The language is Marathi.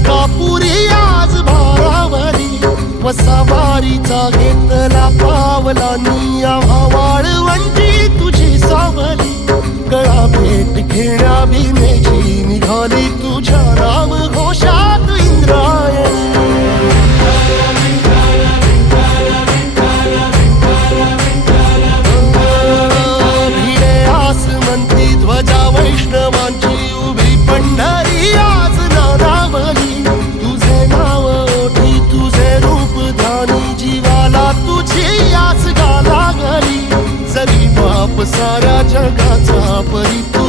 अंकापुरी आज भारावरी वसावारीचा घेतला पावला निया वाळवंटी तुझी सावली गळा भेट घेण्या भीमेची निघाली तुझ्या राम घोषात इंद्रायणी भिडे आसमंती ध्वजा वैष्णवांची उभी पंढरी आज नारावली तुझे नाव ओठी तुझे रूप ध्यानी जीवाला तुझी आस गा लागली जरी बाप साऱ्या जगाचा परित्याग